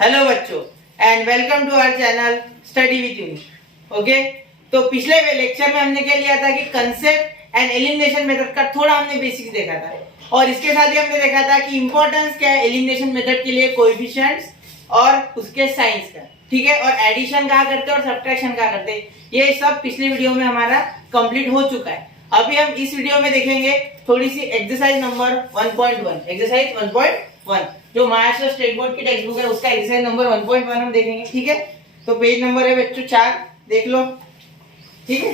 Hello बच्चों and welcome to our channel Study with Unique. Okay, तो पिछले lecture में हमने क्या लिया था कि कंसेप्ट एंड एलिमिनेशन मेथड का थोड़ा हमने बेसिक्स देखा था और इसके साथ ही हमने देखा था कि इंपॉर्टेंस क्या है एलिमिनेशन मेथड के लिए, कोएफिशिएंट्स और उसके साइंस का, ठीक है, और एडिशन कहाँ करते हैं और सब्ट्रैक्शन कहाँ करते हैं, ये सब पिछले वीडियो में हमारा कंप्लीट हो चुका है। अभी हम इस वीडियो में देखेंगे थोड़ी सी एक्सरसाइज नंबर 1.1, एक्सरसाइज 1.1 जो महाराष्ट्र स्टेट बोर्ड की टेक्स्ट बुक है उसका एक्सरसाइज नंबर 1.1 हम देखेंगे, ठीक है। तो पेज नंबर है बच्चों 4, देख लो, ठीक है।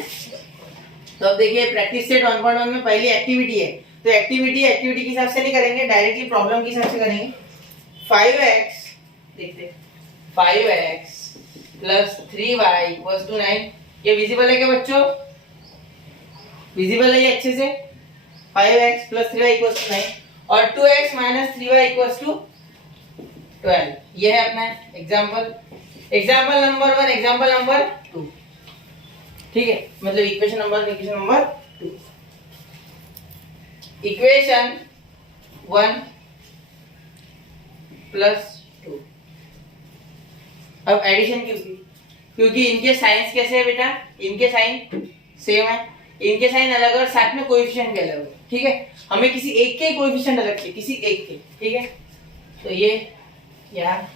तो अब देखिए प्रैक्टिस सेट 1.1 में पहली एक्टिविटी है, तो एक्टिविटी के हिसाब से नहीं करेंगे, डायरेक्टली प्रॉब्लम के हिसाब से करेंगे। 5x देखते 5x plus 3y equals to 9, ये विजिबल है क्या बच्चों? विजिबल है ये अच्छे से। 5x plus 3y equals to 9 और 2x minus 3y equals to 12, ये है अपना एग्जांपल नंबर 1, एग्जांपल नंबर 2, ठीक है, मतलब इक्वेशन नंबर 2, इक्वेशन 1 प्लस 2। अब एडिशन क्योंकि इनके साइंस कैसे है बेटा, इनके साइन सेम है, इनके साइन अलग और साथ में कोएफिशिएंट भी अलग है, ठीक है। हमें किसी एक के कोएफिशिएंट अलग चाहिए, किसी एक के, ठीक है। तो ये यार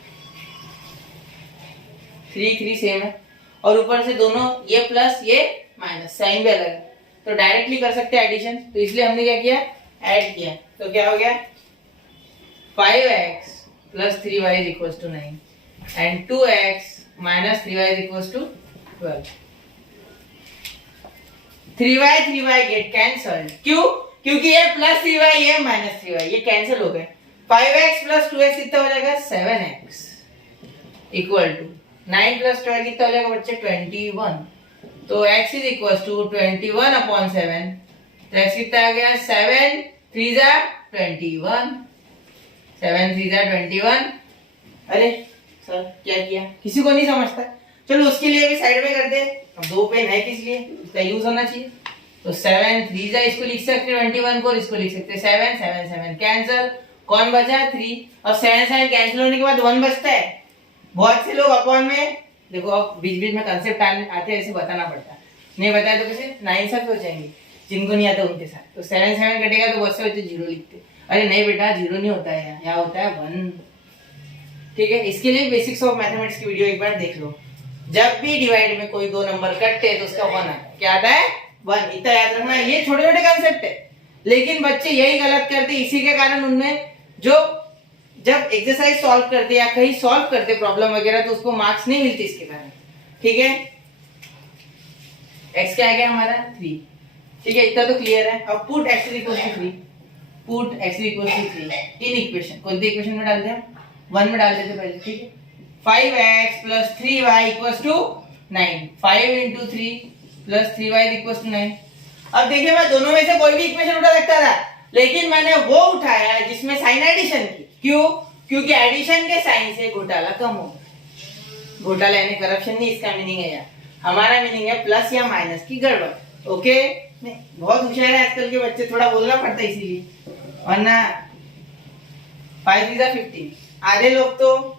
3 सेम है और ऊपर से दोनों ये प्लस ये माइनस, साइन भी अलग है, तो डायरेक्टली कर सकते हैं एडिशन, तो इसलिए हमने क्या किया, ऐड किया। तो क्या हो गया 5x plus 3y is equals to 9 and 2x minus 3y is equals to 12। 3y get cancelled, क्यों? क्योंकि ये प्लस 3y ये माइनस 3y, ये कैंसिल हो गए। 5x प्लस 2x कितना हो जाएगा 7x इक्वल टू 9 प्लस 12 कितना हो जाएगा बच्चे 21, तो x is equal to 21 upon 7, तो x कितना आ गया 7 3 जा 21, 7 3 जा 21। अरे सर क्या किया, किसी को नहीं समझता, चलो उसके लिए भी साइड में कर दे। अब 2 पेन है किस लिए, उसका यूज होना चाहिए, तो 7 3 जा इसको लिख सकते हैं 21 को, इसको लिख सकते हैं 7 7 7 कैंसिल, कौन बचा 3 और 7 7 कैंसिल होने के बाद 1 बचता है। बहुत से लोग अपॉन में देखो, अब बीच बीच में कांसेप्ट आते हैं, ऐसे बताना पड़ता है, नहीं बताया तो कैसे 9 सब हो जाएंगे, जिनको नहीं आता उनके साथ। तो 7 7 कटेगा तो बहुत से बच्चे 0 लिखते, अरे नहीं बेटा 0 नहीं होता है, यहाँ होता है 1, ठीक है। इसके लिए बेसिक्स ऑफ मैथमेटिक्स की वीडियो एक बार देख लो। जब भी डिवाइड में कोई दो नंबर कटते हैं तो उसका 1 आता है, क्या आता है 1, इतना याद रखना। ये छोटे छोटे कॉन्सेप्ट है, लेकिन बच्चे यही गलत करते, इसी के कारण उनमें जो जब एक्सरसाइज सॉल्व करते या कहीं सॉल्व करते प्रॉब्लम वगैरह तो उसको मार्क्स नहीं मिलते इसके कारण, ठीक है। x क्या आ गया हमारा 3, ठीक है, इतना तो क्लियर है। अब put x is equal to 3, put x is equal to 3 in equation, कौन सी इक्वेशन में डालते हैं 1 में डाल देते पहले, ठीक है। 5x plus 3y equals to 9, 5 into 3 plus 3y equals to 9। अब देखिए मैं दोनों में से कोई भी इक्वेशन उठा सकता था, लेकिन मैंने वो उठाया जिसमें साइन एडिशन की, क्यों? क्योंकि एडिशन के साइन से घोटाला कम हो, घोटाला यानी करप्शन नहीं, इसका मीनिंग है यार, हमारा मीनिंग है प्लस या माइनस की गड़बड़, ओके। बहुत होशियार है आजकल के बच्चे, थोड़ा बोलना पड़ता है इसीलिए, वरना 5 3 15। आधे लोग तो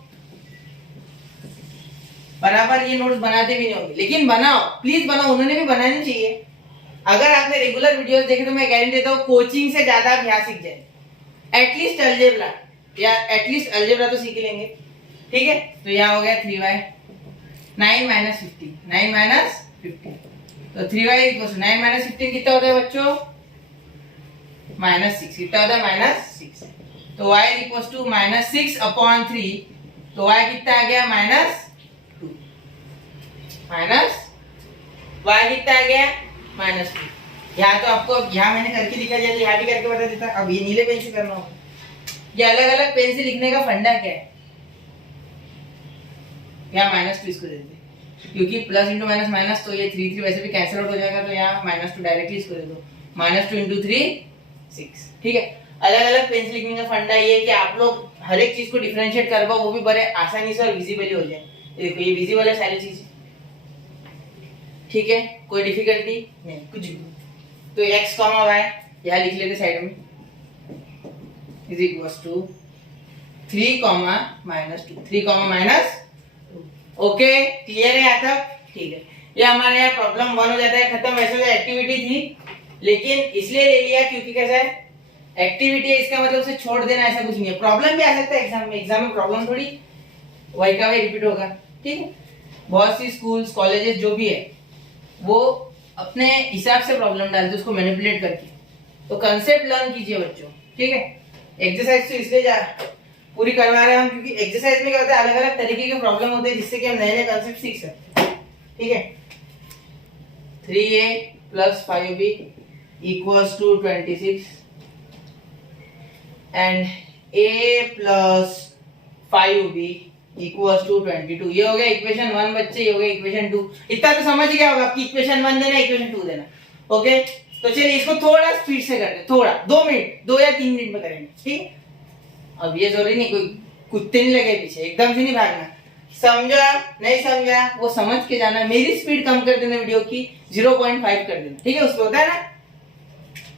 बराबर ये नोट्स बनाते भी नहीं होंगे, लेकिन बनाओ प्लीज बनाओ, उन्होंने भी बनानी चाहिए। अगर आपने रेगुलर वीडियोस देखे तो मैं गारंटी देता हूँ कोचिंग से ज्यादा आप यहाँ सीख जाए, एटलीस्ट अलजेब्रा या एटलीस्ट अलजेब्रा तो सीख लेंगे, ठीक है। तो यहाँ हो गया 3y 9 माइनस 15, 9 माइनस 15, तो 3y इक्वल्स 9 माइनस 15 कितना होता है बच्चों -6, कितना होता है -6, तो y इक्वल्स टू -6 अपॉन 3, तो y कितना आ गया -2, माइनस y कितना आ गया -2। यहाँ तो आपको यहाँ मैंने करके दिखा दिया, यहाँ भी करके बता देता, अब ये नीले पेन से करना होगा। ये अलग अलग पेन से लिखने का फंडा क्या है, यहाँ -2 इसको दे देते, क्योंकि प्लस इंटू माइनस माइनस, तो ये 3 3 वैसे भी कैंसिल आउट हो जाएगा, तो यहाँ -2 डायरेक्टली इसको दे दो, -2 into 3 6, ठीक है। अलग अलग पेन से लिखने का फंडा ये है कि आप लोग हर एक चीज को डिफरेंशिएट कर पाओ, वो भी बड़े आसानी से और विजिबली हो जाए। देखो ये विजिबल है सारी चीज, ठीक है, कोई डिफिकल्टी नहीं कुछ भी। तो x, y यहाँ लिख लेते साइड में, is equals to 3 comma -2, 3 comma -2। Okay, clear है यहाँ तक? ठीक है, ये हमारे यहाँ प्रॉब्लम 1 हो जाता है खत्म। वैसे तो एक्टिविटी थी, लेकिन इसलिए ले लिया क्योंकि कैसा है, एक्टिविटी है, इसका मतलब उसे छोड़ देना ऐसा कुछ नहीं है। प्रॉब्लम भी आ सकता है एग्जाम में, एग्जाम में प्रॉब्लम थोड़ी वही का वही रिपीट होगा। ठीक है, बहुत सी स्कूल्स कॉलेजेस जो भी है वो अपने हिसाब से प्रॉब्लम डालते, उसको मैनिपुलेट करके। तो कंसेप्ट लर्न कीजिए बच्चों, ठीक है। एक्सरसाइज तो इसलिए पूरी करवा रहे हैं हम क्योंकि एक्सरसाइज में क्या होता है, अलग अलग तरीके के प्रॉब्लम होते हैं जिससे कि हम नए नए कंसेप्ट सीख सकते हैं। ठीक है, 3a + 5b = 26 and a + 5b = 22। ये हो गया इक्वेशन 1 बच्चे, ये हो गया इक्वेशन 2। इतना तो समझ गया होगा कि इक्वेशन 1 देना, इक्वेशन 2 देना। ओके, तो चलिए इसको थोड़ा स्पीड से करते हैं, थोड़ा 2 मिनट, 2 या 3 मिनट में करेंगे। ठीक, अब ये जरूरी नहीं कोई कुत्ते नहीं लगे पीछे, एकदम से नहीं भागना। समझा नहीं समझा वो समझ के जाना। मेरी स्पीड कम कर देना वीडियो की, 0.5 कर देना। ठीक है, उसमें होता है ना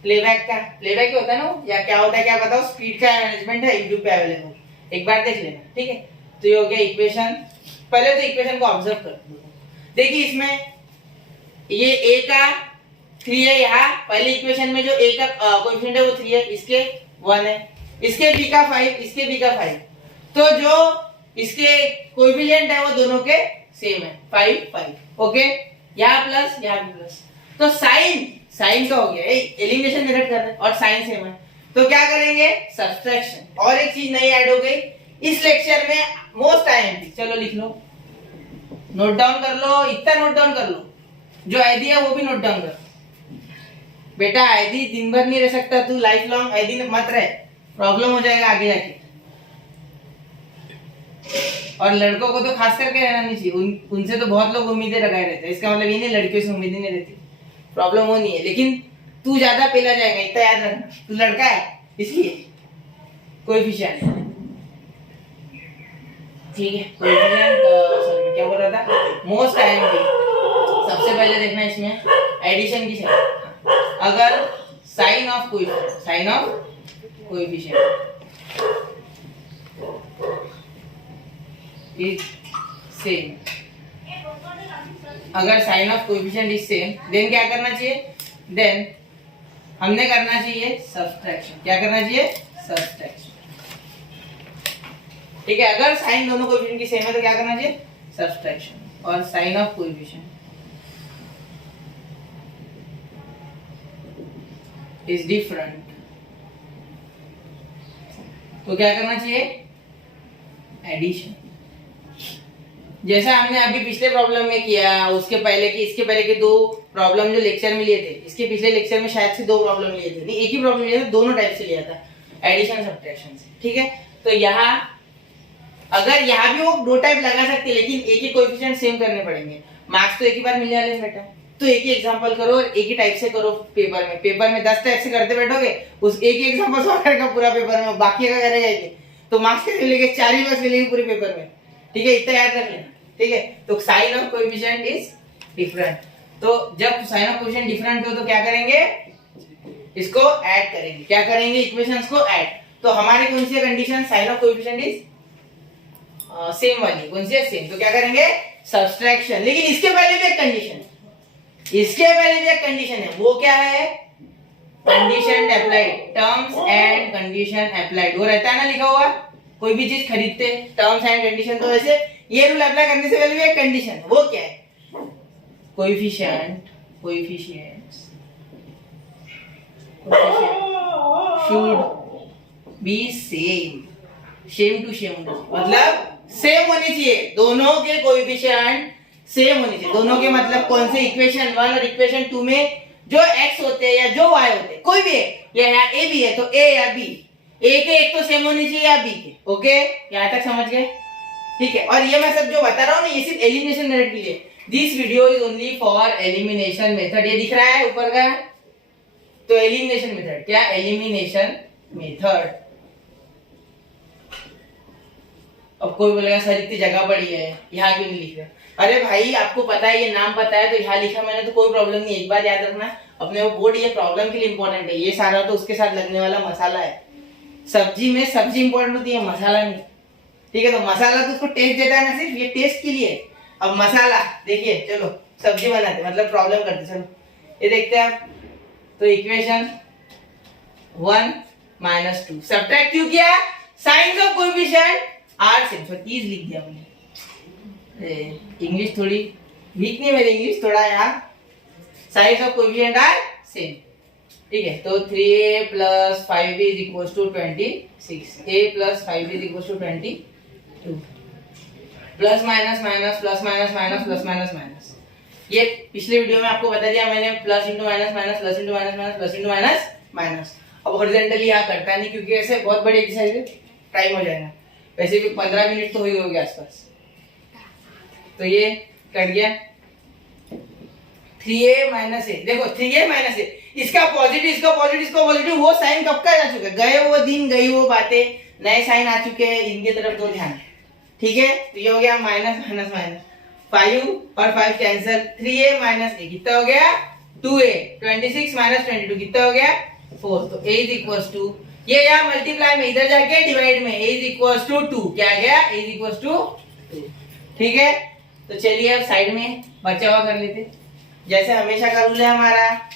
प्लेबैक का, प्लेबैक ही होता है ना वो, या क्या होता है क्या बताओ, स्पीड का मैनेजमेंट है यूट्यूब पे अवेलेबल, एक बार देख लेना। ठीक है, तो ये हो गया इक्वेशन। पहले तो इक्वेशन को ऑब्जर्व कर, देखिए इसमें ये a का 3 है, यहाँ पहले इक्वेशन में जो a का कोएफिशिएंट है वो 3 है, इसके 1 है, इसके b का 5, इसके b का 5। तो जो इसके कोएफिशिएंट है वो दोनों के सेम है, 5 5। ओके, यहाँ प्लस यहाँ भी प्लस। तो साइन का हो गया, एलिमिनेशन मेथड कर रहे हैं और साइन सेम है, तो क्या करेंगे, सब्ट्रैक्शन। और एक चीज नई ऐड हो गई इस लेक्चर में, मोस्ट आईएमपी। चलो लिख लो, नोट डाउन कर लो, इतना नोट डाउन कर लो, जो आईडी है वो भी नोट डाउन कर। बेटा आईडी दिन भर नहीं रह सकता तू, लाइफ लॉन्ग आईडी मत रहे, प्रॉब्लम हो जाएगा आगे जाके। और लड़कों को तो खास करके रहना नहीं चाहिए, उनसे तो बहुत लोग उम्मीदें लगाए रहते हैं। इसका मतलब ये नहीं लड़कियों से उम्मीदें नहीं रहती, प्रॉब्लम वो नहीं है, लेकिन तू ज्यादा पेला जाएगा, इतना याद रखना। तू लड़का है इसलिए कोएफिशिएंट, ठीक है, कोएफिशिएंट सॉरी क्या बोल रहा था, मोस्ट आईएमपी। सबसे पहले देखना इसमें एडिशन की साइन, अगर sign of coefficient is same, अगर sign of coefficient is same, then क्या करना चाहिए, देन हमने करना चाहिए सब्ट्रैक्शन। क्या करना चाहिए, सब्ट्रैक्शन। ठीक है, अगर साइन दोनों कोएफिशिएंट की सेम है तो क्या करना चाहिए, सब्ट्रैक्शन। और sign of coefficient is different, तो क्या करना चाहिए, एडिशन। जैसा हमने अभी पिछले प्रॉब्लम में किया, उसके पहले की इसके पहले के 2 प्रॉब्लम जो लेक्चर में लिए थे, इसके पिछले लेक्चर में शायद से 2 प्रॉब्लम लिए थे, नहीं एक ही प्रॉब्लम लिया था, दोनों टाइप से लिया था, एडिशन सब्ट्रैक्शन से। ठीक है, तो यहाँ अगर यहाँ भी वो 2 टाइप लगा सकते हैं, लेकिन एक ही कोएफिशिएंट सेम करने पड़ेंगे। मार्क्स तो एक ही बार मिलने वाले बेटा, तो एक ही एग्जांपल करो और एक ही टाइप से करो। पेपर में 10 टाइप से करते बैठोगे, उस एक ही एग्जांपल सॉल्व करेगा पूरा पेपर में, बाकी का करेगा तो मार्क्स कैसे मिलेंगे, 4 ही मार्क्स मिलेंगे पूरे पेपर में। ठीक है, इतना याद रख लेना। ठीक है, तो sign of coefficient is different, तो जब साइन ऑफ कोएफिशिएंट डिफरेंट हो तो क्या करेंगे, इसको ऐड करेंगे। क्या करेंगे, इक्वेशंस को ऐड। तो हमारी कौन सी condition, sign of coefficient is same वाली, कौन सी है, सेम, तो क्या करेंगे, सब्ट्रैक्शन। लेकिन इसके पहले भी एक कंडीशन है, इसके पहले भी एक कंडीशन है, वो क्या है, condition applied, terms and condition applied. वो रहता है ना लिखा हुआ, कोई भी चीज खरीदते टर्म्स एंड कंडीशन, तो वैसे ये रूल अप्लाई करने से पहले भी एक कंडीशन है, वो क्या है, coefficients should be same to same, मतलब सेम होनी चाहिए, दोनों के कोएफिशिएंट सेम होनी चाहिए। दोनों के मतलब कौन से, इक्वेशन 1 और इक्वेशन 2 में जो x होते हैं या जो y होते हैं, कोई भी है, या यहाँ a भी है तो a या b, a के एक तो सेम होनी चाहिए या b के। ओके, यहाँ तक समझ गए, ठीक है। और ये मैं सब जो बता रहा हूँ ना, ये सिर्फ एलिमिनेशन मेथड के लिए, this video is only for elimination method. ये दिख रहा है ऊपर का, तो एलिमिनेशन मेथड, क्या, एलिमिनेशन मेथड। अब कोई बोलेगा सर इतनी जगह पड़ी है, यहाँ क्यों नहीं लिख रहे, अरे भाई आपको पता है, ये नाम पता है तो यहाँ लिखा मैंने, तो कोई प्रॉब्लम नहीं। एक बार याद रखना अपने वो बोर्ड, ये प्रॉब्लम के लिए इंपॉर्टेंट है, ये सारा तो उसके साथ लगने वाला मसाला है। सब्जी में सब्जी इंपॉर्टेंट होती है, मसाला नहीं। ठीक है, तो मसाला तो उसको टेस्ट देता है ना, सिर्फ ये टेस्ट के लिए। अब मसाला देखिए, चलो सब्जी बनाते मतलब प्रॉब्लम करते, चलो ये देखते हैं आप। तो इक्वेशन 1 - 2 सब्ट्रैक्ट क्यों किया? Signs of coefficient are same, so तीस लिख दिया मैंने। इंग्लिश थोड़ी वीक नहीं मेरी, इंग्लिश थोड़ा यार। Signs of coefficient are same, ठीक है। तो 3a + 5b = 26, a + 5b = 22, plus minus minus plus minus minus plus minus minus. ये पिछले वीडियो में आपको बता दिया मैंने, plus into minus minus plus into minus minus plus into minus minus. अब हॉरिजॉन्टली यहाँ करता नहीं क्योंकि ऐसे बहुत बड़ी एक्सरसाइज है, टाइम हो जाएगा। वैसे भी 15 मिनट तो हो ही होंगे आसपास। तो ये कट गया 3a - a, देखो 3a - a, इसका पॉजिटिव इसका पॉजिटिव इसका पॉजिटिव, वो साइन कब का जा चुका है, गए वो दिन गई वो बातें, नए साइन आ चुके हैं, इनके तरफ दो ध्यान, ठीक है। तो ये हो गया माइनस माइनस माइनस, 5 और 5 कैंसिल, 3a - a कितना हो गया 2a, 26 - 22 कितना हो गया 4। तो a = ये यहाँ मल्टीप्लाई में, इधर जाके डिवाइड में, a = 2, क्या आ गया a = 2, ठीक है। तो चलिए अब साइड में बचा हुआ कर लेते। जैसे हमेशा का रूल है हमारा,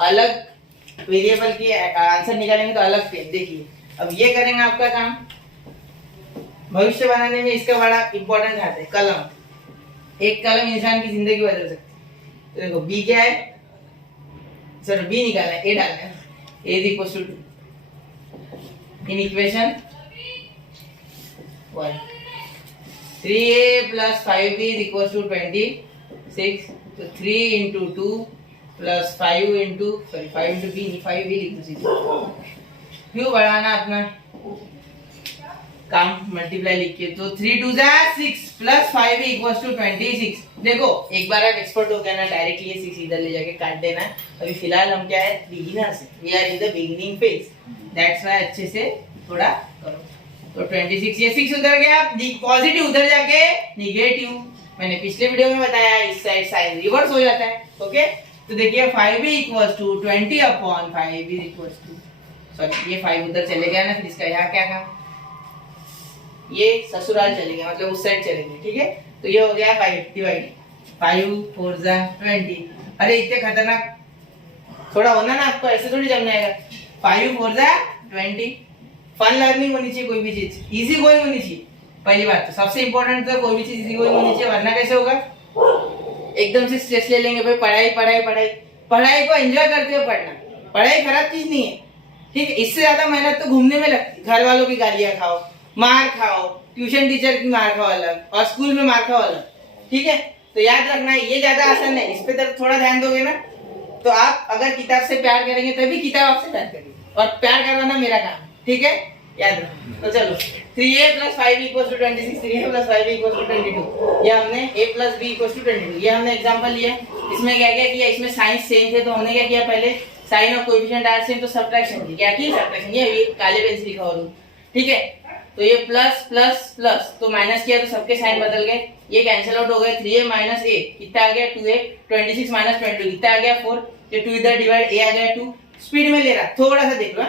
अलग वेरिएबल की आंसर निकालेंगे तो अलग पे। देखिए अब ये करेंगे आपका काम, भविष्य बनाने में इसका बड़ा इंपॉर्टेंट हाथ है कलम। एक कलम इंसान की जिंदगी बदल सकती है। तो देखो b क्या है, सर b निकालना है, a डालना है, a = 2 in equation 1। 3a + 5b = 26, तो 3 × 2 + 5 × 5 × b, 5b लिख दो सीधे। क्यों बढ़ाना अपना काम, मल्टीप्लाई लिख के। तो 3 2 6 + 5b = 26। देखो एक बार आप एक्सपर्ट हो गया ना, डायरेक्टली ये 6 इधर ले जाके काट देना। अभी फिलहाल हम क्या है, बिगिनर्स है, we are in the beginning phase, that's why अच्छे से थोड़ा करो। तो 26, ये 6 उधर गया, पॉजिटिव उधर जाके नेगेटिव। मैंने पिछले वीडियो में बताया इस साइड साइन रिवर्स हो जाता है, ओके। तो देखिए 5b = 20/5b = सॉरी ये 5 उधर चले गया ना, फिर इसका यहाँ क्या था, ये ससुराल चले गया, मतलब उस साइड चले गए, ठीक है। तो ये हो गया 5 डिवाइड, 5 4 20। अरे इतने खतरनाक थोड़ा होना ना आपको, ऐसे थोड़ी जमना है। 5 4 20, फन लर्निंग होनी चाहिए, कोई भी चीज इजी गोइंग होनी चाहिए। पहली बात तो सबसे इंपॉर्टेंट तो कोई भी चीज इजी गोइंग होनी चाहिए, वरना कैसे होगा, एकदम से स्ट्रेस ले लेंगे भाई, पढ़ाई पढ़ाई पढ़ाई। पढ़ाई को एंजॉय करते हुए पढ़ना, पढ़ाई खराब चीज नहीं है, ठीक है। इससे ज्यादा मेहनत तो घूमने में लगती, घर वालों की गालियां खाओ, मार खाओ, ट्यूशन टीचर की मार खाओ अलग, और स्कूल में मार खाओ अलग, ठीक है। तो याद रखना ये ज्यादा आसान है, इस पे तरफ थोड़ा ध्यान दोगे ना, तो आप अगर किताब से प्यार करेंगे तभी किताब आपसे प्यार करेगी, और प्यार करवाना मेरा काम, ठीक है, याद रखो। तो चलो 3a + 5b = 26, 3a + 5b = 22, ये हमने a + b = 22, ये हमने एग्जांपल लिया। इसमें क्या क्या किया, इसमें साइन सेम थे तो हमने क्या किया, पहले sign of coefficient are same, तो सब्ट्रैक्शन की, क्या की सब्ट्रैक्शन, ये काले पेन से लिखा और, ठीक है। तो ये प्लस प्लस प्लस, तो माइनस किया तो सबके साइन बदल गए, ये कैंसिल आउट हो गए। 3a - a कितना आ गया 2a, 26 - 22 कितना आ गया 4, ये 2 इधर डिवाइड, a आ गया 2। स्पीड में ले रहा, थोड़ा सा देख लो,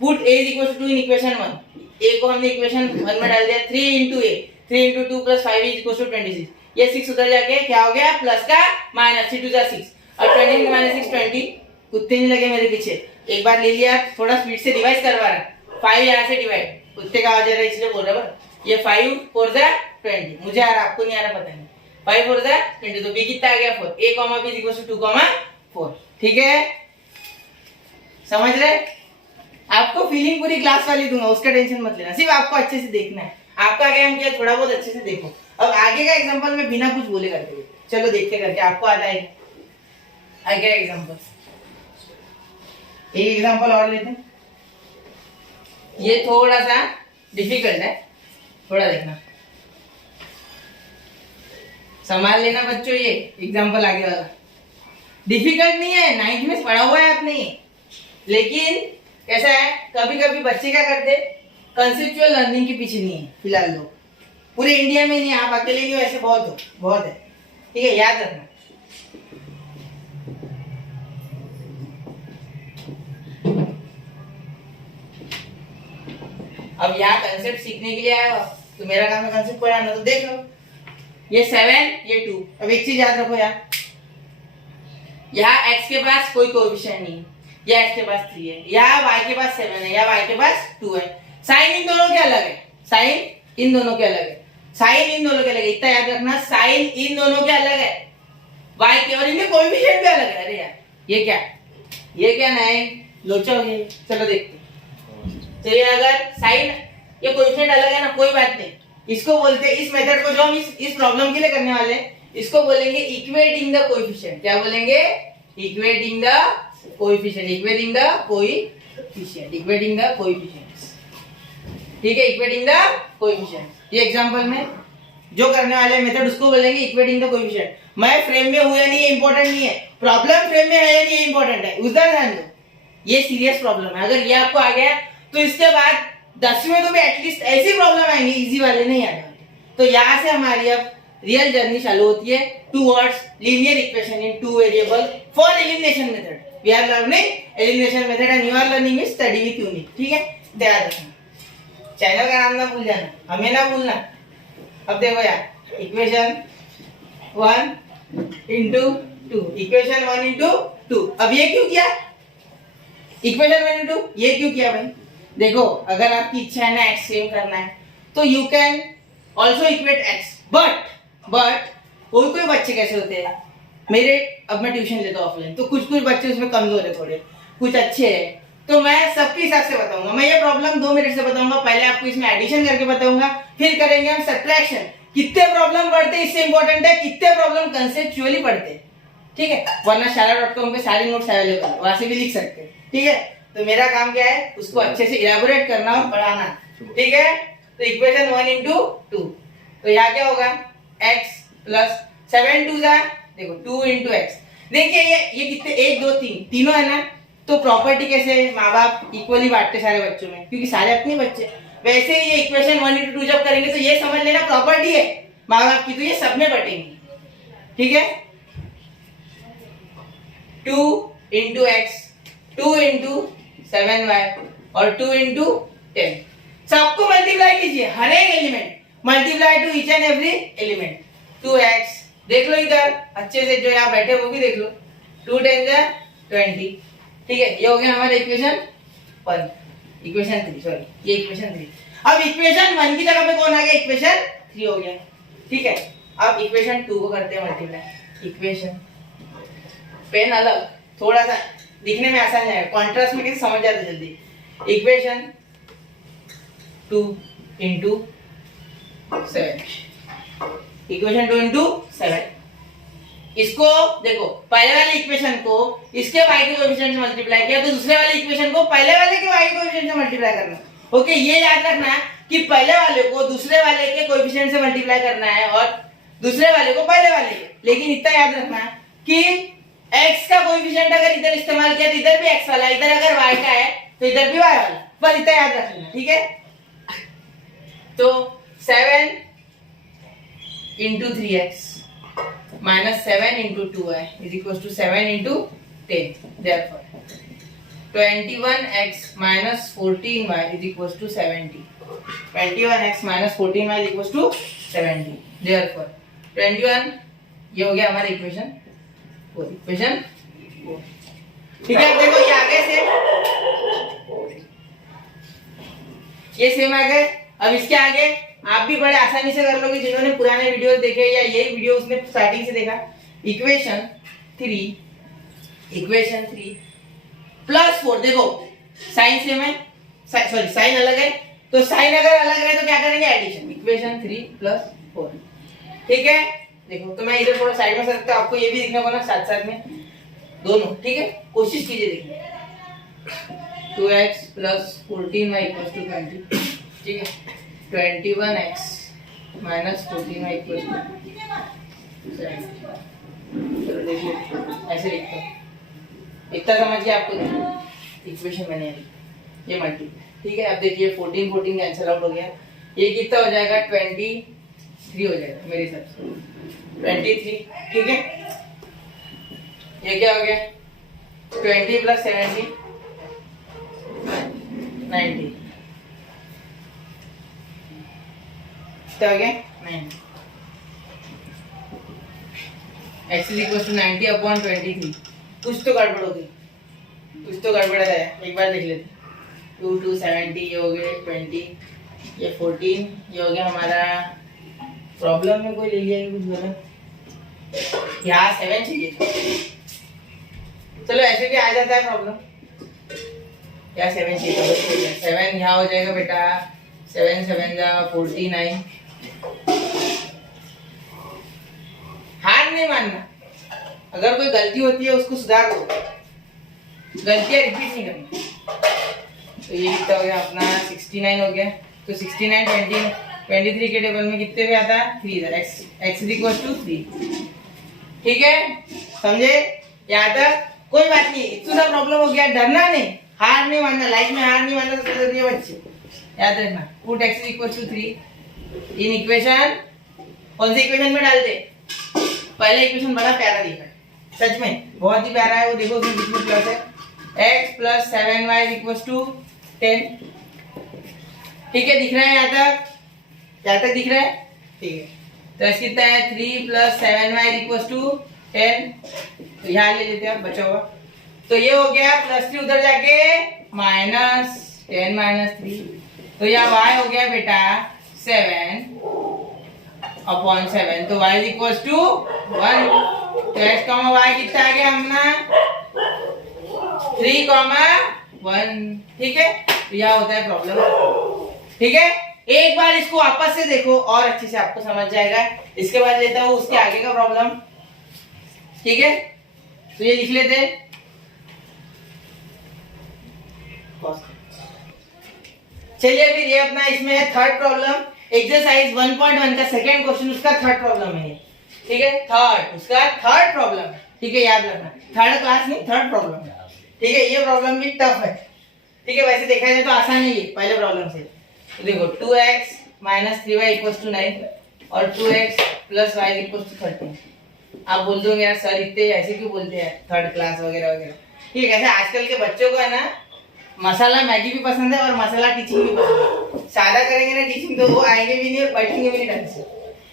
put a = 2 in equation 1, a को हमने इक्वेशन 1 में डाल दिया। 3 × a, 3 × 2 + 5b = 26, ये 6 उधर जाके क्या हो गया, प्लस का माइनस, 3 2 6, और 26 - 6 20, कुत्ते नहीं लगे मेरे पीछे, एक बार ले लिया, थोड़ा स्पीड से रिवाइज करवा रहा। 5 यहाँ से डिवाइड, कुत्ते का आवाज आ रहा है इसलिए बोल रहा है। ये 5 4 20, मुझे आ रहा, आपको नहीं आ रहा, पता नहीं। 5 4 20, तो b कितना आ गया 4, a, b = 2, 4, ठीक है। समझ रहे, आपको फीलिंग पूरी क्लास वाली दूंगा, उसका टेंशन मत लेना, सिर्फ आपको अच्छे से देखना है। आपका काम किया, थोड़ा बहुत अच्छे से देखो। अब आगे का एग्जांपल में बिना कुछ बोले करते हुए, चलो देखते करके आपको आता है आगे का एग्जांपल। एक एग्जांपल और लेते हैं, ये थोड़ा सा डिफिकल्ट है, थोड़ा देखना, संभाल लेना बच्चों। ये एग्जांपल आगे वाला डिफिकल्ट नहीं है, 9th में पढ़ा हुआ है आपने, लेकिन कैसा है, कभी कभी बच्चे क्या करते, कंसेप्चुअल लर्निंग के पीछे नहीं है फिलहाल लोग, पूरे इंडिया में नहीं, आप अकेले नहीं हो, ऐसे बहुत है, ठीक है, याद रखना। अब यहाँ कंसेप्ट सीखने के लिए आया हो, तो मेरा काम है कंसेप्ट पढ़ाना, तो देख लो ये 7 ये 2। अब एक चीज याद रखो यार, यहाँ x के पास कोई कोएफिशिएंट नहीं है, या x के पास 3 है, या y के पास 7 है, या y के पास 2 है। साइन इन दोनों के अलग है, साइन इन दोनों के अलग है, साइन इन दोनों के अलग है, इतना याद रखना, साइन इन दोनों के अलग है, y के, और इनके कोएफिशिएंट भी अलग है। अरे यार ये क्या नए लोचा हो गया। चलो देखते हैं। तो ये अगर साइन ये कोएफिशिएंट अलग है ना, कोई बात नहीं, इसको बोलते हैं, इस मेथड को जो हम इस प्रॉब्लम के लिए करने वाले हैं इसको बोलेंगे इक्वेटिंग द कोएफिशिएंट। क्या बोलेंगे? Equating the coefficient, equating the coefficient, equating the coefficients. ठीक है, इक्वेटिंग द कोएफिशिएंट। ये एग्जांपल में जो करने वाले मेथड उसको बोलेंगे इक्वेटिंग द कोएफिशिएंट। मैं फ्रेम में हूं या नहीं ये इंपॉर्टेंट नहीं है, प्रॉब्लम फ्रेम में है या नहीं ये इंपॉर्टेंट है, उधर ध्यान दो। ये सीरियस प्रॉब्लम है, अगर ये आपको आ गया तो इसके बाद 10वीं में तो भी एटलीस्ट ऐसी प्रॉब्लम आएंगे, इजी वाले नहीं आने वाले। तो यहाँ से हमारी अब रियल जर्नी चालू होती है towards linear equation in two variable for elimination method. We are learning elimination method and you are learning with Study with Unique. ठीक है, ध्यान रखना, चैनल का नाम ना भूल जाना, हमें ना भूलना। अब देखो यार, इक्वेशन 1 इंटू 2, इक्वेशन 1 इंटू 2। अब ये क्यों किया इक्वेशन 1 इंटू, ये क्यों किया भाई? देखो अगर आपकी इच्छा है ना x सेम करना है तो you can also equate x, but कोई बच्चे कैसे होते हैं मेरे, अब मैं ट्यूशन लेता हूँ ऑफलाइन, तो कुछ बच्चे उसमें कमजोर है, थोड़े कुछ अच्छे हैं, तो मैं सबके हिसाब से बताऊंगा। मैं ये प्रॉब्लम 2 मिनट से बताऊंगा, पहले आपको इसमें एडिशन करके बताऊंगा, फिर करेंगे हम सब्ट्रैक्शन। कितने प्रॉब्लम पढ़ते हैं इससे इंपॉर्टेंट है कितने प्रॉब्लम कंसेप्चुअली पढ़ते हैं। ठीक है, वरना शाला.com पे सारे नोट्स अवेलेबल है, वहां से भी लिख सकते हैं। ठीक है, तो मेरा काम क्या है, उसको अच्छे से इलैबोरेट करना और पढ़ाना। ठीक है, तो इक्वेशन 1 इंटू 2, तो यहाँ क्या होगा x प्लस 7 2 जा, देखो 2 इंटू एक्स। देखिए ये कितने 1 2 3 तीनों है ना, तो प्रॉपर्टी कैसे माँ बाप इक्वली बांटते सारे बच्चों में, क्योंकि सारे अपने बच्चे। वैसे ही ये इक्वेशन 1 इंटू 2 जब करेंगे तो ये समझ लेना प्रॉपर्टी है माँ बाप की, तो ये सब में बटेंगी। ठीक है, 2 इंटू एक्स, 2 इंटू 7y और 2 इंटू 10, सबको मल्टीप्लाई कीजिए, हर एक element multiply two each and every element. 2x देख लो इधर अच्छे से, जो यहाँ बैठे वो भी देख लो, 2 10 जा 20। ठीक है, ये हो गया हमारा इक्वेशन 1, इक्वेशन 3 सॉरी, ये इक्वेशन 3। अब इक्वेशन 1 की जगह पे कौन आ गया, इक्वेशन 3 हो गया। ठीक है, अब इक्वेशन 2 को करते हैं मल्टीप्लाई। इक्वेशन, पेन अलग थोड़ा सा दिखने में आसान है, कॉन्ट्रास्ट में कैसे समझ जाते जल्दी। Equation 2 into 7, equation 2 into 7। इसको देखो, पहले वाले इक्वेशन को इसके y के कोएफिशिएंट से मल्टीप्लाई किया, तो दूसरे वाले इक्वेशन को पहले वाले के y के कोएफिशिएंट से मल्टीप्लाई करना। ओके, ये याद रखना कि पहले वाले को दूसरे वाले के कोएफिशिएंट से मल्टीप्लाई करना है और दूसरे वाले को पहले वाले के। लेकिन इतना याद रखना कि x का कोएफिशिएंट अगर इधर इस्तेमाल किया तो इधर भी x वाला, इधर अगर y का है तो इधर भी y वाला, बस इतना याद रखना। ठीक है, तो 7 into 3x minus 7 into 2y is equals to 7 into 10. Therefore, 21x minus 14y is equals to 70. 21x minus 14y is equals to 70. Therefore, 21 ये हो गया हमारा इक्वेशन 4, इक्वेशन 4। ठीक है, देखो ये आगे से ये सेम आ गए। अब इसके आगे आप भी बड़े आसानी से कर लोगे जिन्होंने पुराने वीडियो देखे या ये वीडियो उसने स्टार्टिंग से देखा। इक्वेशन 3 प्लस 4, देखो साइन सेम है, सॉरी साइन अलग है, तो साइन अगर अलग है तो क्या करेंगे, एडिशन। Equation 3 plus 4। ठीक है, देखो तो मैं इधर थोड़ा साइड में सकता हूं, आपको ये भी दिखना होगा ना साथ साथ में दोनों। ठीक है, कोशिश कीजिए देखने। 2x plus 14y equals to 20। ठीक है, 21x minus 14y equals to 7। चलो देखिए ऐसे लिखता हूँ, इतना समझिए आपको देखिए इक्वेशन बने ये मल्टीप्लाई। ठीक है, अब देखिए 14 कैंसिल आउट हो गया, ये कितना हो जाएगा 23 हो जाएगा मेरे हिसाब से 23। ठीक है, ये क्या हो गया 20 प्लस 70 90। कितना हो गया 9, x is equal to 90 upon 23। कुछ तो गड़बड़ हो गई, कुछ तो गड़बड़ है, एक बार देख लेते। 2 2 70, ये हो गए 20, ये 14, ये हो गया हमारा। प्रॉब्लम में कोई ले लिया कि कुछ गलत, यहाँ 7 चाहिए। चलो ऐसे भी आ जाता है प्रॉब्लम, यहाँ 7 चाहिए, 7 यहाँ हो जाएगा बेटा, 7 7 जा 49। हार नहीं मानना, अगर कोई गलती होती है उसको सुधार दो, गलतियां रिपीट नहीं करनी। तो ये कितना हो गया अपना 69 हो गया। तो 69 20 23 के टेबल में कितने पे आता है 3 x इज इक्वल टू 3। ठीक है, समझे? यहाँ तक कोई बात नहीं, इतना प्रॉब्लम हो गया, डरना नहीं, हार नहीं मानना, लाइफ में हार नहीं मानना सबसे जरूरी है बच्चे, याद रखना। Put x is equal to 3 in equation, कौन सी इक्वेशन में डाल दे? पहले इक्वेशन बड़ा प्यारा दिखा है, सच में बहुत ही प्यारा है वो, देखो उसमें बीच में प्लस है, x plus 7y equal to 10। ठीक है, दिख रहा है यहाँ तक दिख रहा है? ठीक है, तो x कितना है 3 प्लस 7y इक्वल टू 10। तो यहाँ ले लेते हैं, बचा हुआ तो ये हो गया +3, उधर जाके -10 -3, तो यहाँ y हो गया बेटा 7 अपॉन 7, तो y इज इक्वल टू 1। तो x कॉमा y कितना आ गया अपना 3,1। ठीक है, तो यह होता है प्रॉब्लम। ठीक है, एक बार इसको वापस से देखो और अच्छे से आपको समझ जाएगा। इसके बाद लेता हूँ उसके आगे का प्रॉब्लम। ठीक है, तो ये लिख लेते हैं। चलिए फिर ये अपना इसमें है थर्ड प्रॉब्लम, एक्सरसाइज 1.1 का सेकंड क्वेश्चन, उसका थर्ड प्रॉब्लम है। ठीक है, उसका थर्ड प्रॉब्लम। ठीक है, याद रखना, थर्ड क्लास नहीं, थर्ड प्रॉब्लम। ठीक है, ये प्रॉब्लम भी टफ है। ठीक है, वैसे देखा जाए तो आसान है ये पहले प्रॉब्लम से। तो देखो 2x minus 3y equals to 9 और 2x plus y equals to 13। आप बोल दोगे यार सर इतने ऐसे क्यों बोलते हैं, थर्ड क्लास वगैरह वगैरह। ठीक है, कैसे आजकल के बच्चों को है ना मसाला मैगी भी पसंद है और मसाला टीचिंग भी पसंद है। सादा करेंगे ना टीचिंग तो वो आएंगे भी नहीं और बैठेंगे भी नहीं ढंग से।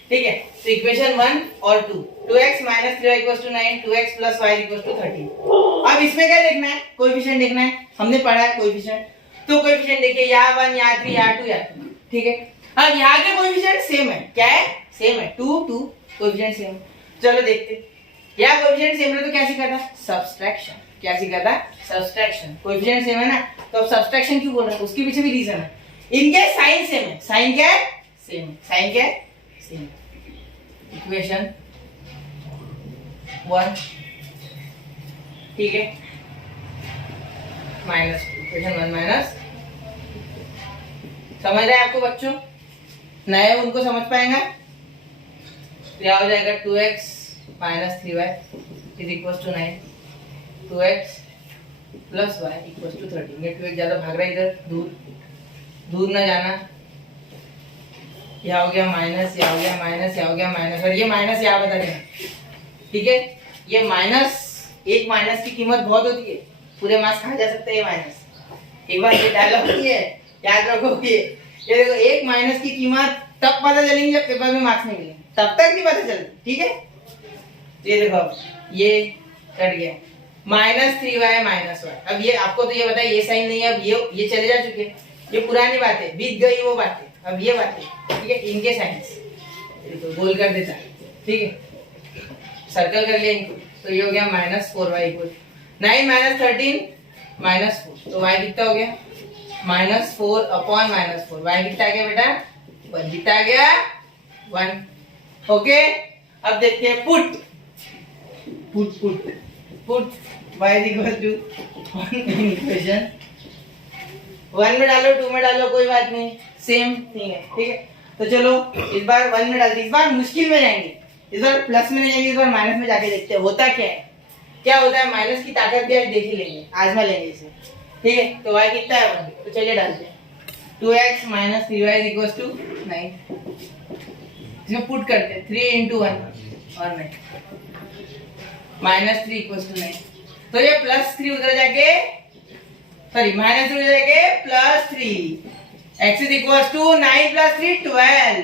ठीक है, तो इक्वेशन 1 और 2, 2x minus 3y equals to 9, 2x plus y equals to 13। अब इसमें क्या देखना है? कोएफिशिएंट देखना है, हमने पढ़ा है कोएफिशिएंट। तो कोएफिशिएंट देखिए, यहाँ 1 यहाँ 3 यहाँ 2 यहाँ 2। ठीक है, अब यहाँ के कोएफिशिएंट सेम है, क्या है? सेम है, 2 2 कोएफिशिएंट सेम। चलो देखते, यहाँ कोएफिशिएंट सेम है तो क्या सीखा था? सब्सट्रैक्शन। क्या सीखा था? सब्सट्रैक्शन। कोएफिशिएंट सेम है ना, तो अब सब्सट्रैक्शन क्यों बोल रहे हैं? उसके पीछे भी रीजन है। इनके साइन सेम है, साइन क्या है? सेम है। साइन क्या है? सेम। इक्वेशन 1, ठीक है, माइनस इक्वेशन 1 माइनस, समझ रहे हैं आपको बच्चों? नए उनको समझ पाएंगे। क्या हो जाएगा 2x minus 3y is equal to 9, 2x plus y equal to 13। ये 2x ज्यादा भाग रहा है इधर, दूर ना जाना। यहाँ हो गया माइनस, यहाँ हो गया माइनस, यहाँ हो गया माइनस, और ये माइनस यहाँ बता देना। ठीक है, ये माइनस, एक माइनस की कीमत बहुत होती है, पूरे मार्क्स खा जा सकते हैं ये माइनस। एक बार ये डायलॉग नहीं है, याद रखोगे। ये देखो, एक माइनस की कीमत तब पता चलेंगी जब पेपर में मार्क्स नहीं मिलेंगे, तब तक नहीं पता चलती। ठीक है, ये देखो ये कट गया, -3y माइनस y। अब ये आपको तो ये बताया ये साइन नहीं है, अब ये चले जा चुके, ये पुरानी बातें बीत गई वो बातें, अब ये बातें। ठीक है, इनके साइंस देखो गोल कर देता है। ठीक है, सर्कल कर लिया इनको, तो ये हो गया -4y इक्वल 9 माइनस 13 -4, तो y कितना हो गया? -4 अपॉन -4, y कितना आ गया बेटा? 1 कितना आ गया? 1। ओके, अब देखते हैं put y equal to 1 in equation 1 में डालो 2 में डालो कोई बात नहीं, सेम थिंग है। ठीक है, तो चलो इस बार 1 में डालते, इस बार मुश्किल में जाएंगे, इस बार प्लस में नहीं जाएंगे, इस बार माइनस में जाके देखते हैं होता क्या है। क्या होता है माइनस की ताकत भी आज देख ही लेंगे, आजमा लेंगे इसे। ठीक है, तो y कितना है 1, तो चलिए डालते हैं 2x minus 3y equals to 9। इसमें पुट करते हैं 3 इंटू 1 और 9 -3 इक्वल्स टू 9। तो ये +3 उधर जाके, सॉरी -3 उधर जाके +3, x इज इक्वल्स टू 9 + 3 12।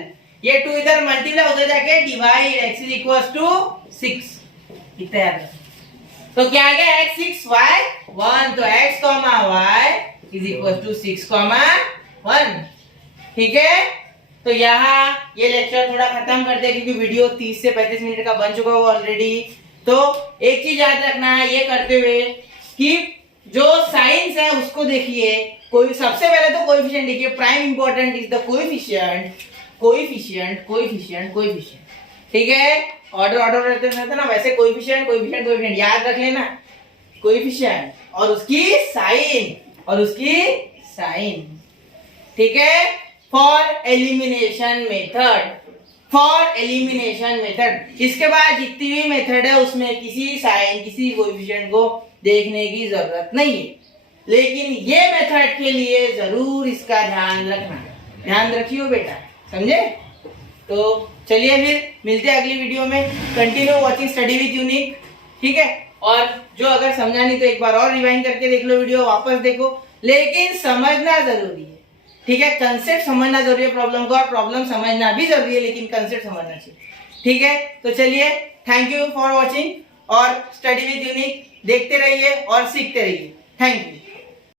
ये 2 इधर मल्टीप्लाई उधर जाके divide x is equals to 6 इतना याद रखो। तो क्या आ गया x 6 y 1 तो x y is equals to 6 1 ठीक है। तो यहाँ ये लेक्चर थोड़ा खत्म कर दे क्योंकि वीडियो 30 से 35 मिनट का बन चुका हुआ ऑलरेडी। तो एक चीज याद रखना है ये करते हुए कि जो साइंस है उसको देखिए, कोई सबसे पहले तो कोएफिशिएंट देखिए, prime important is the coefficient ठीक है। ऑर्डर रहते ना वैसे कोएफिशिएंट याद रख लेना, कोएफिशिएंट और उसकी साइन ठीक है। फॉर एलिमिनेशन मेथड इसके बाद जितनी भी मेथड है उसमें किसी साइन किसी कोएफिशिएंट को देखने की जरूरत नहीं है, लेकिन ये मेथड के लिए जरूर इसका ध्यान रखियो बेटा, समझे। तो चलिए फिर मिलते हैं अगली वीडियो में। Continue watching study with Unique ठीक है। और जो अगर समझा नहीं तो एक बार और रिवाइंड करके देख लो, वीडियो वापस देखो, लेकिन समझना जरूरी है ठीक है। कंसेप्ट समझना जरूरी है प्रॉब्लम का, और प्रॉब्लम समझना भी जरूरी है, लेकिन कंसेप्ट समझना चाहिए ठीक है। तो चलिए, थैंक यू फॉर वॉचिंग और स्टडी विद यूनिक देखते रहिए और सीखते रहिए। Thank you.